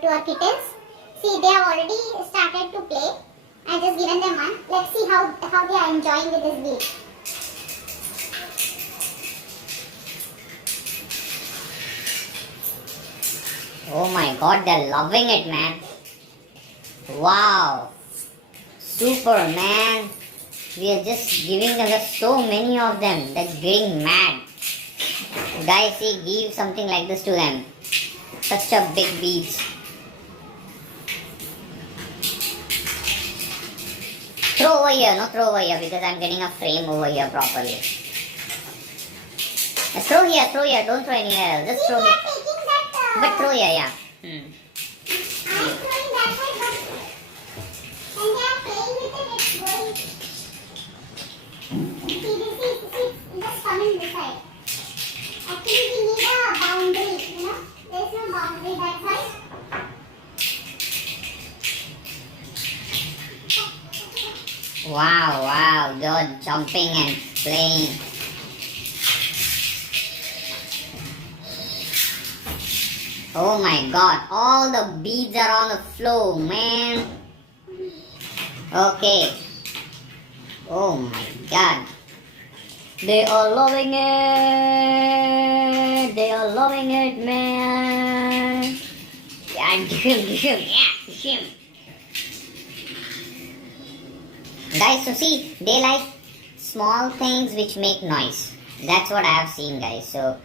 to our kittens. See, they have already started to play. I just given them one. Let's see how they are enjoying with this bead. Oh my god, they're loving it, man. Wow. Super, man. We are just giving them, there's so many of them. They're getting mad. Guys, see, give something like this to them. Such a big beads. Throw over here, no, throw over here because I'm getting a frame over here properly. Throw here, don't throw anywhere else. Just throw here. But throw here, yeah. I'm throwing that way, but when they are playing with it, it's going. See, just coming this side. Actually, we need a boundary, you know. There's no boundary that side. Wow, you're jumping and playing. Oh my god, all the beads are on the floor, man. Okay. Oh my god. They are loving it. They are loving it, man. Yeah. Guys, so see, they like small things which make noise. That's what I have seen, guys. So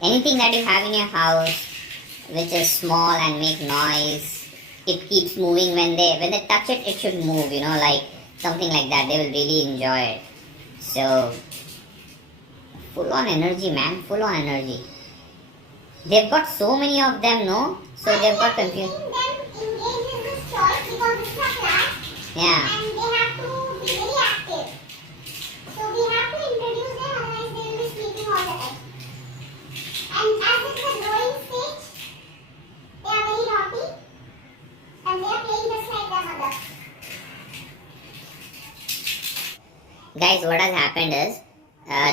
anything that you have in your house which is small and make noise, it keeps moving. When they touch it, it should move, you know, like something like that. They will really enjoy it. So full on energy, man, full on energy. They've got so many of them, no? So they've got confused. Yeah. And they have to be very active. So we have to introduce them, otherwise they will be sleeping all the time. And as it's a growing stage, they are very naughty and they are playing just like their mother. Guys, what has happened is,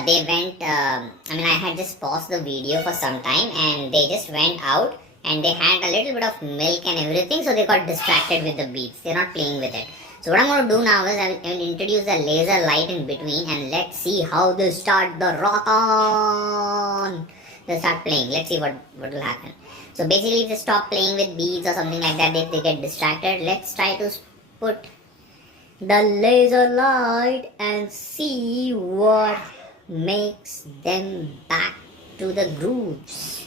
they went, I had just paused the video for some time and they just went out and they had a little bit of milk and everything, so they got distracted with the beads. They're not playing with it. So what I'm going to do now is I will introduce the laser light in between and let's see how they start the rock on. They start playing. Let's see what will happen. So basically if they stop playing with beads or something like that, they get distracted. Let's try to put the laser light and see what makes them back to the grooves.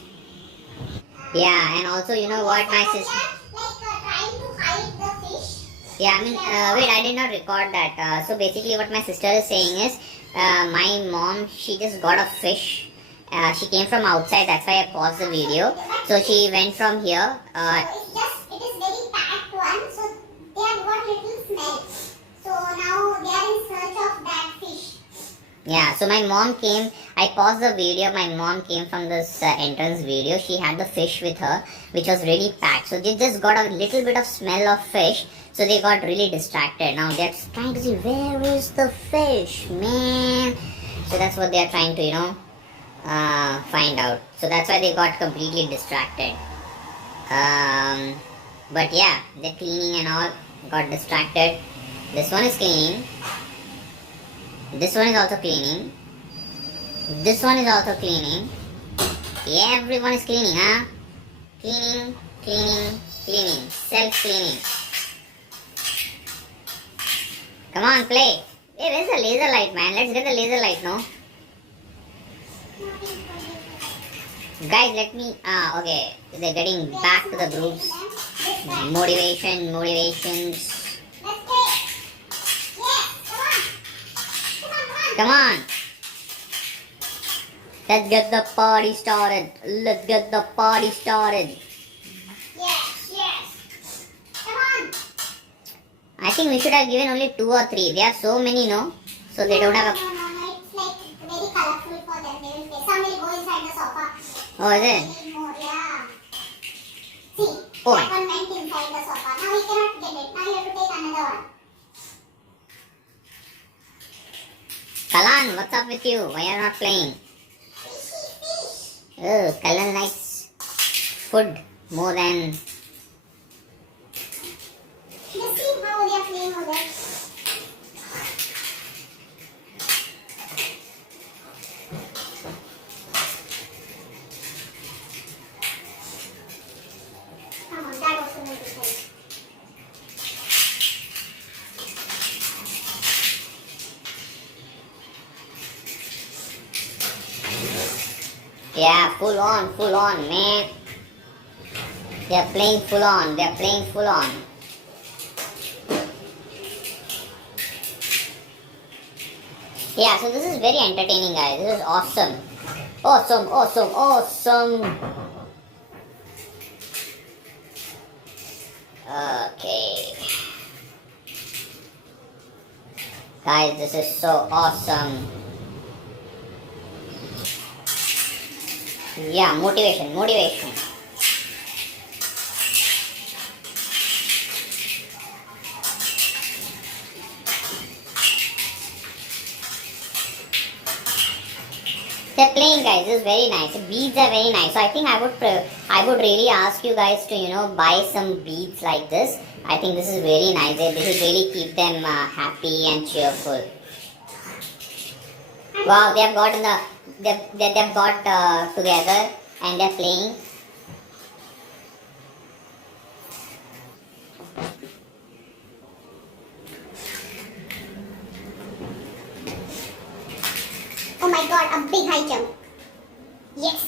Yeah, and also you know what my sister... trying to hide the fish. Yeah, wait, I did not record that. So basically what my sister is saying is, my mom, she just got a fish. She came from outside, that's why I paused the video. So she went from here. It is very packed one, so they have got little smell. So now they are in search of that fish. Yeah, so my mom came, I paused the video, my mom came from this entrance video. She had the fish with her, which was really packed. So they just got a little bit of smell of fish. So they got really distracted. Now they're trying to see where is the fish, man. So that's what they're trying to, you know, find out. So that's why they got completely distracted. But yeah, they're cleaning and all, got distracted. This one is cleaning. This one is also cleaning. This one is also cleaning. Everyone is cleaning, huh? Cleaning. Self-cleaning. Come on, play. Hey, where's the laser light, man? Let's get the laser light, no? Guys, let me... okay. They're getting back to the grooves. Motivations. Come on. Let's get the party started. Yes. Come on. I think we should have given only 2 or 3. There are so many, no? So they don't have a... No. It's like very colorful for them. They will play. Some will go inside the sofa. Oh, is it? More, yeah. See, Oh. that one went inside the sofa. Now we cannot get it. Now you have to take another one. Kalan, what's up with you? Why are you not playing? Fish. Oh, Kalan likes food more than Yeah, full on, man. They're playing full on. They're playing full on. Yeah, so this is very entertaining, guys. This is awesome. Awesome, awesome, awesome. Okay. Guys, this is so awesome. Yeah, motivation, motivation. They're playing, guys. This is very nice. The beads are very nice. So I think I would really ask you guys to buy some beads like this. I think this is very nice. This will really keep them happy and cheerful. Wow, they have got together and they're playing. Oh my god, a big high jump. Yes.